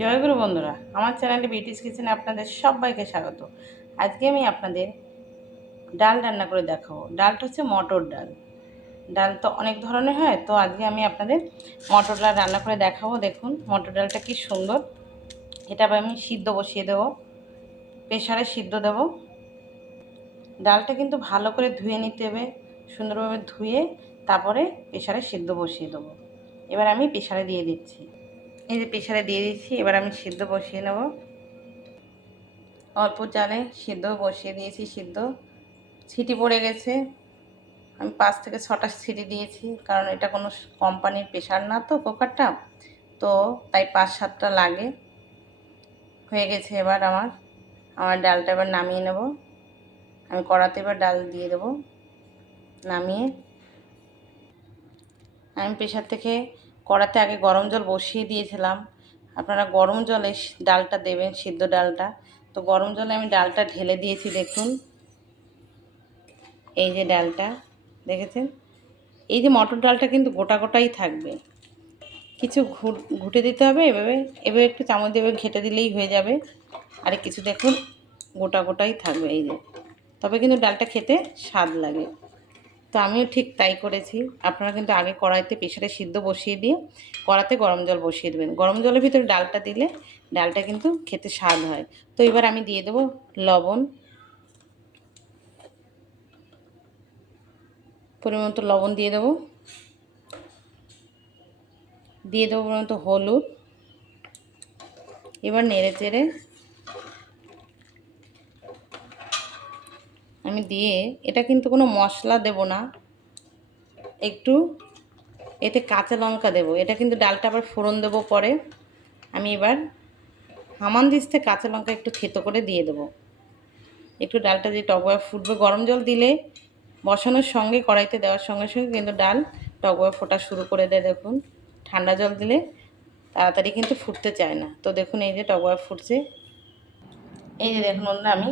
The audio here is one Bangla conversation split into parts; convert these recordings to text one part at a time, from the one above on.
জয়গুরু বন্ধুরা, আমার চ্যানেলে বিউটিস কিচেনে আপনাদের সবাইকে স্বাগত। আজকে আমি আপনাদের ডাল রান্না করে দেখাবো। ডালটা হচ্ছে মটর ডাল। ডাল তো অনেক ধরনের হয়, তো আজকে আমি আপনাদের মটর ডাল রান্না করে দেখাবো। দেখুন মটর ডালটা কি সুন্দর। এটা আবার আমি সিদ্ধ বসিয়ে দেবো, প্রেশারে সিদ্ধ দেব। ডালটা কিন্তু ভালো করে ধুয়ে নিতে হবে, সুন্দরভাবে ধুয়ে তারপরে প্রেশারে সিদ্ধ বসিয়ে দেবো। এবার আমি প্রেশারে দিয়ে দিচ্ছি। এই যে প্রেশারে দিয়ে দিচ্ছি, এবার আমি সিদ্ধ বসিয়ে নেব। অল্প জালে সিদ্ধ বসিয়ে দিয়েছি। সিদ্ধ সিটি পড়ে গেছে। আমি 5 থেকে 6টা সিটি দিয়েছি, কারণ এটা কোনো কোম্পানির প্রেশার না তো কুকারটা, তো তাই 5-7টা লাগে। হয়ে গেছে। এবার আমার ডালটা এবার নামিয়ে নেব। আমি কড়াতে এবার ডাল দিয়ে দেবো। নামিয়ে আমি প্রেশার থেকে কড়াতে আগে গরম জল বসিয়ে দিয়েছিলাম। আপনারা গরম জলে ডালটা দেবেন, সিদ্ধ ডালটা। তো গরম জলে আমি ডালটা ঢেলে দিয়েছি। দেখুন এই যে ডালটা দেখেছেন। এই যে মটর ডালটা কিন্তু গোটা গোটাই থাকবে, কিছু ঘুটে দিতে হবে। এভাবে এভাবে একটু চামচ দিয়ে ঘেটে দিলেই হয়ে যাবে। আর কিছু দেখুন গোটা গোটাই থাকবে এই যে, তবে কিন্তু ডালটা খেতে স্বাদ লাগে। তো আমিও ঠিক তাই করেছি। আপনারা কিন্তু আগে কড়াইতে প্রেসারে সিদ্ধ বসিয়ে দিয়ে কড়াতে গরম জল বসিয়ে দেবেন। গরম জলের ভিতরে ডালটা দিলে ডালটা কিন্তু খেতে স্বাদ হয়। তো এবার আমি দিয়ে দেবো লবণ, পরিমাণ মতো লবণ দিয়ে দেবো। পরিমাণ মতো হলুদ। এবার নেড়ে চেড়ে আমি দিয়ে, এটা কিন্তু কোনো মশলা দেব না, একটু এতে কাঁচা লঙ্কা দেব। এটা কিন্তু ডালটা আবার ফোড়ন দেবো পরে। আমি এবার হামানদিস্তে কাঁচা লঙ্কা একটু থেতো করে দিয়ে দেবো। একটু ডালটা যে টকবয়ে ফুটবে, গরম জল দিলে বসানোর সঙ্গে কড়াইতে দেওয়ার সঙ্গে সঙ্গে কিন্তু ডাল টকবয়ে ফোটা শুরু করে দেয়। দেখুন ঠান্ডা জল দিলে তাড়াতাড়ি কিন্তু ফুটতে চায় না। তো দেখুন এই যে টকবয়ে ফুটছে। এই যে দেখুন বন্ধুরা, আমি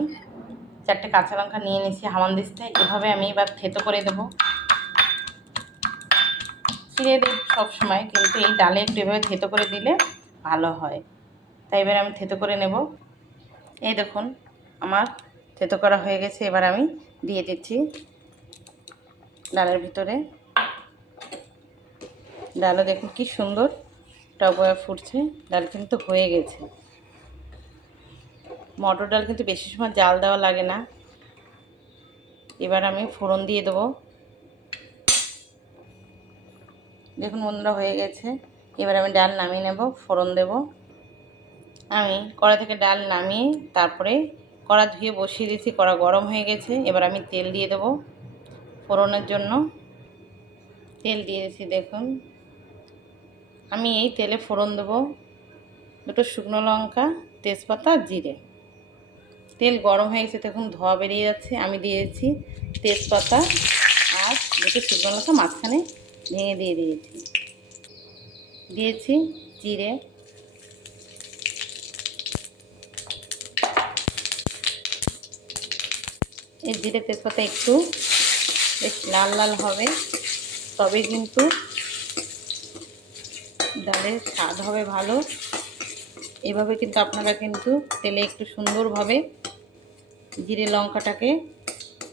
4টে কাঁচা লঙ্কা নিয়ে নিয়েছি হামানদিস্তে। এভাবে আমি এবার থেতো করে দেবো। ছিঁড়ে দিই সবসময়, কিন্তু এই ডালে একটু এভাবে থেতো করে দিলে ভালো হয়। তাই এবার আমি থেতো করে নেব। এই দেখুন আমার থেতো করা হয়ে গেছে। এবার আমি দিয়ে দিচ্ছি ডালের ভিতরে। ডালও দেখুন কি সুন্দর টকবয়ে ফুটছে। ডাল কিন্তু হয়ে গেছে। মটর ডাল কিন্তু বেশি সময় জাল দেওয়া লাগে না। এবার আমি ফোড়ন দিয়ে দেবো। দেখুন বন্ধুরা হয়ে গেছে। এবার আমি ডাল নামিয়ে নেব, ফোড়ন দেব। আমি কড়া থেকে ডাল নামিয়ে তারপরে কড়া ধুয়ে বসিয়ে দিয়েছি। কড়া গরম হয়ে গেছে। এবার আমি তেল দিয়ে দেবো ফোড়নের জন্য। তেল দিয়েছি দেখুন। আমি এই তেলে ফোড়ন দেবো 2টো শুকনো লঙ্কা, তেজপাতা আর জিরে। তেল গরম হয়ে গেছে, দেখুন ধোয়া বেরিয়ে যাচ্ছে। আমি দিয়েছি তেজপাতা আর 2টো শুকনো লঙ্কা মাঝখানে ভেঙে দিয়ে দিয়েছি জিরে। এই জিরে তেজপাতা একটু বেশ লাল লাল হবে, তবে কিন্তু ডালের স্বাদ হবে ভালো। এভাবে কিন্তু আপনারা কিন্তু তেলে একটু সুন্দরভাবে জিরে লঙ্কাটাকে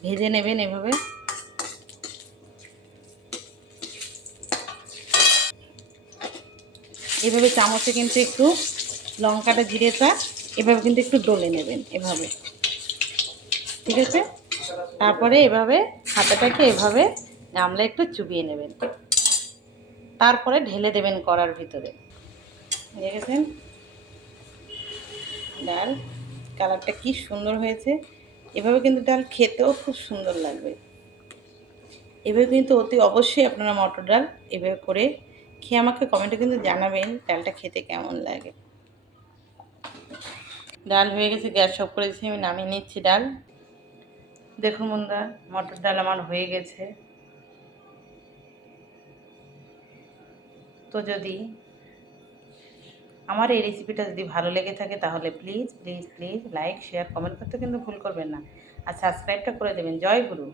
ভেজে নেবেন। এভাবে চামচে কিন্তু একটু লঙ্কাটা জিরেটা এভাবে কিন্তু একটু ডলে নেবেন এভাবে, ঠিক আছে। তারপরে এভাবে হাতাটাকে এভাবে গামলা একটু চুবিয়ে নেবেন, তারপরে ঢেলে দেবেন কড়ার ভিতরে। দেখেছেন ডাল কালারটা কি সুন্দর হয়েছে। এভাবে কিন্তু ডাল খেতেও খুব সুন্দর লাগবে। এভাবে কিন্তু অতি অবশ্যই আপনারা মটর ডাল এভাবে করে খেয়ে আমাকে কমেন্টে কিন্তু জানাবেন ডালটা খেতে কেমন লাগে। ডাল হয়ে গেছে, গ্যাস অফ করে দিয়েছি। আমি নামিয়ে নিচ্ছি ডাল। দেখুন বন্ধুরা মটর ডাল আমার হয়ে গেছে। তো যদি আমার এই রেসিপিটা যদি ভালো লেগে থাকে তাহলে please please please like share comment করতে কিন্তু ভুল করবেন না, আর সাবস্ক্রাইবটা করে দেবেন। জয় গুরু।